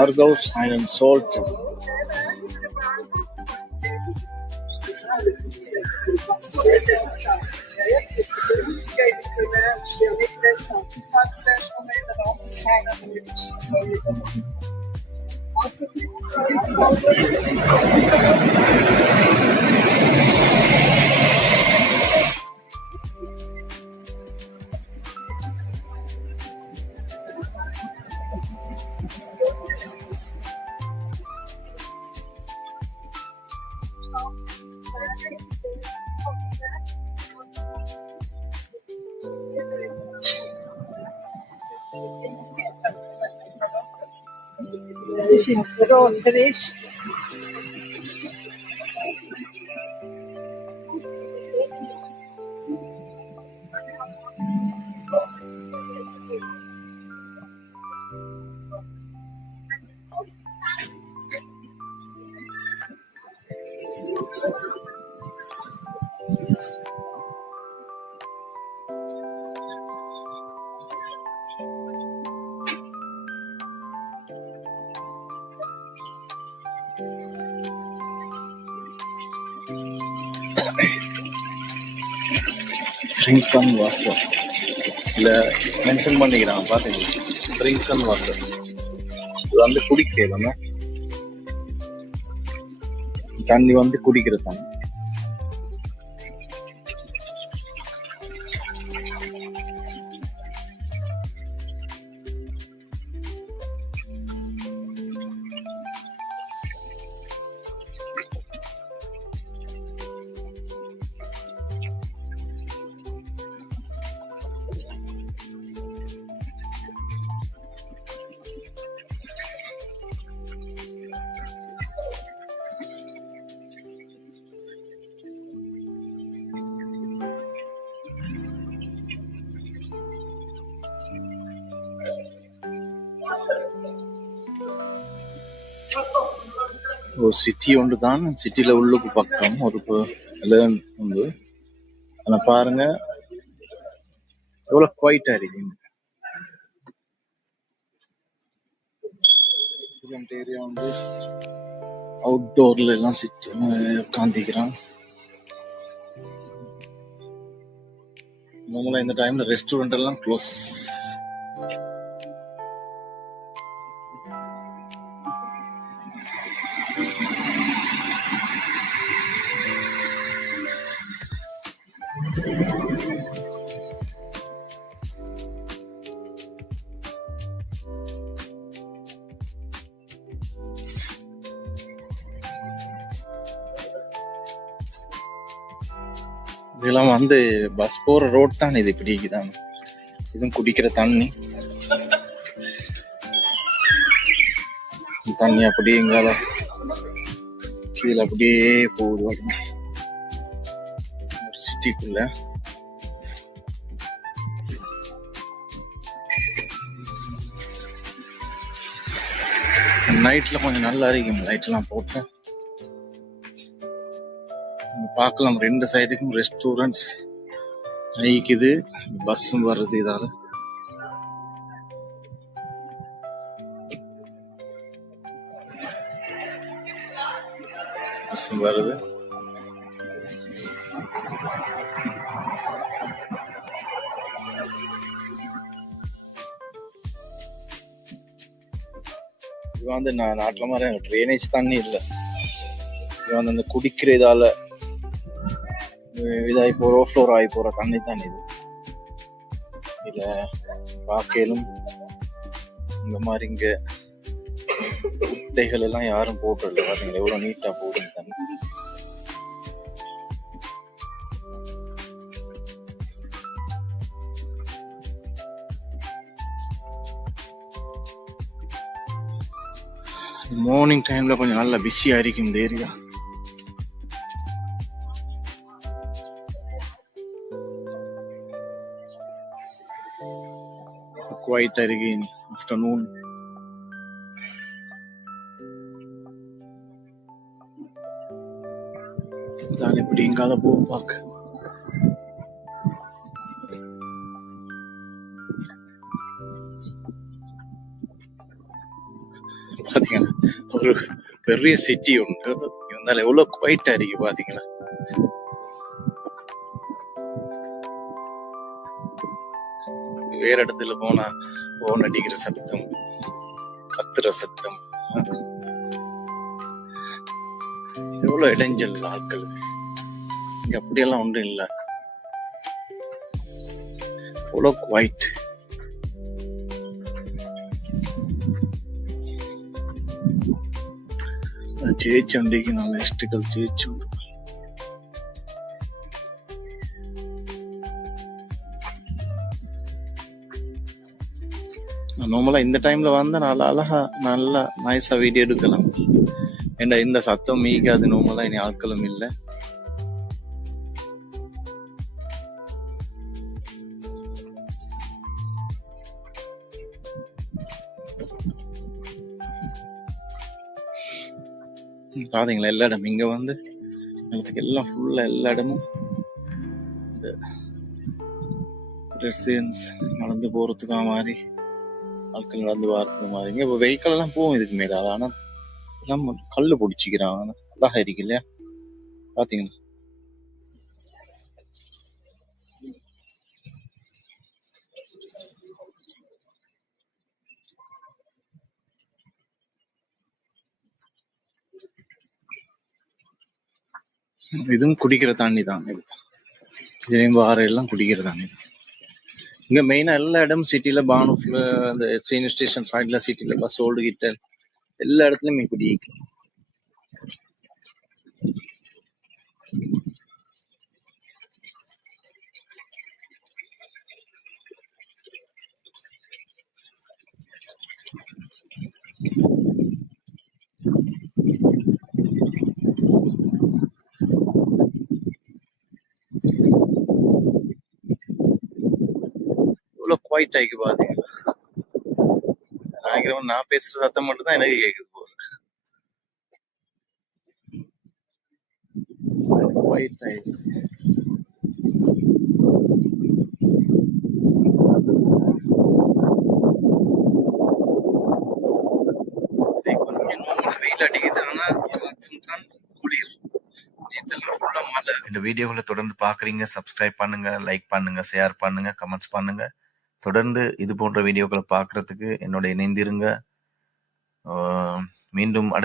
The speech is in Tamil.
Argos and salt. Misschien gewoon geweest. Rincon water. இல்ல மென்ஷன் பண்ணிக்கிறாங்க பாத்தீங்க. Rincon water. இது வந்து குடிக்கலாம். தண்ணி வந்து குடிக்கிற தண்ணி. ஒரு சிட்டி ஒன்று தான். சிட்டில உள்ளுக்கு பக்கம் ஒரு லேர்ன் உண்டு. ஆனா பாருங்க எவ்வளவு குவைட்டா இருக்குங்க. ஸ்டூடெண்ட் ஏரியா வந்து அவுட்டோர்ல எல்லாம் சிட்டி உட்காந்துக்கிறான். நம்மள இந்த டைம்ல ரெஸ்டாரண்ட் எல்லாம் க்ளோஸ். இதெல்லாம் வந்து பஸ் போற ரோட் தான். இது இப்படி தான். இதுவும் குடிக்கிற தண்ணி. தண்ணி அப்படியே எங்கால கீழே அப்படியே போகுது சிட்டிக்குள்ள. நைட்ல கொஞ்சம் நல்லா இருக்கும் லைட் எல்லாம் போட்டு. பார்க்கலாம் 2 சைடுக்கும் ரெஸ்டாரண்ட்ஸ் நிக்குது. பஸ்ஸும் வருது, இதால பஸ்ஸும் வருது. இது வந்து நாட்டுல மாதிரி ட்ரைனேஜ் தண்ணி இல்லை. இது வந்து அந்த குடிக்கிற இதாகி போற ஓவர்ஃப்ளோர் ஆகி போற தண்ணி தான் இது. இல்ல பாக்கையிலும் இந்த மாதிரி இங்க குட்டைகள் எல்லாம் யாரும் போட்டுடல. பாத்தீங்களா எவ்வளவு நீட்டா போடுங்க தண்ணி. மார்னிங் டைம்ல கொஞ்சம் நல்லா பிஸியா இருக்கும் இந்த ஏரியா. குவைட்டா இருக்கு ஆஃப்டர்நூன். நான் இப்படி எங்கால போகும் பார்க்க. பாத்தீங்களா ஒரு பெரிய சிட்டி உண்டு இருந்தாலும் எவ்வளவு குவைட்டா இருக்கு பாத்தீங்களா. வேற இடத்துல போனா போன் அடிக்கிற சத்தம், கத்துற சத்தம், எவ்வளவு இடைஞ்சல் ஆட்களுக்கு. இங்க அப்படியெல்லாம் ஒன்றும் இல்ல, எவ்வளவு குவைட். ചേച്ചി ഉണ്ടെങ്കിൽ നല്ല ഇഷ്ടങ്ങൾ ചേച്ചി ഉണ്ട്. நார்மலா இந்த டைம்ல வந்தா நல்லா அழகா நல்லா நைஸா வீடியோ எடுக்கலாம். ஏன்னா இந்த சத்தம் மீகாது. நார்மலா இனி ஆட்களும் இல்லை. பாத்தீங்களா எல்லா இடமும் இங்க வந்து எல்லாம் ஃபுல்லா எல்லா இடமும் இந்த ரெசிடென்ஸ் நடந்து போறதுக்கா மாதிரி ஆட்கள் நடந்து வாரத்துக்கு மாதிரி. இங்க வெஹிக்கிள் எல்லாம் போகும் இதுக்கு மேல. ஆனா நம்ம கல்லு பிடிச்சிக்கிறாங்க. அழகா இருக்கு இல்லையா பாத்தீங்களா. இதுவும் குடிக்கிற தண்ணி தான். இது ஆறு எல்லாம் குடிக்கிற தண்ணி. இங்க மெயினா எல்லா இடமும் சிட்டில பானூஃப்ல அந்த சீனியர் ஸ்டேஷன் சைட்ல சிட்டில பஸ் ஓல்டு கிட்ட எல்லா இடத்துலயுமே குடிக்கும். இவ்வளவு குவைட் ஆகி பாத்தீங்களா. நான் பேசுற சத்தம் மட்டும் தான் எனக்கு கேக்குது போல. குவைட் ஆகி வெயில் அடிக்குது. ஆனா தான் குளிர். இந்த வீடியோகளை தொடர்ந்து பாக்குறீங்க, சப்ஸ்கிரைப் பண்ணுங்க, லைக் பண்ணுங்க, ஷேர் பண்ணுங்க, கமெண்ட்ஸ் பண்ணுங்க. தொடர்ந்து இது போன்ற வீடியோக்களை பார்க்கறதுக்கு என்னோட இணைந்திருங்க. மீண்டும் அடுத்த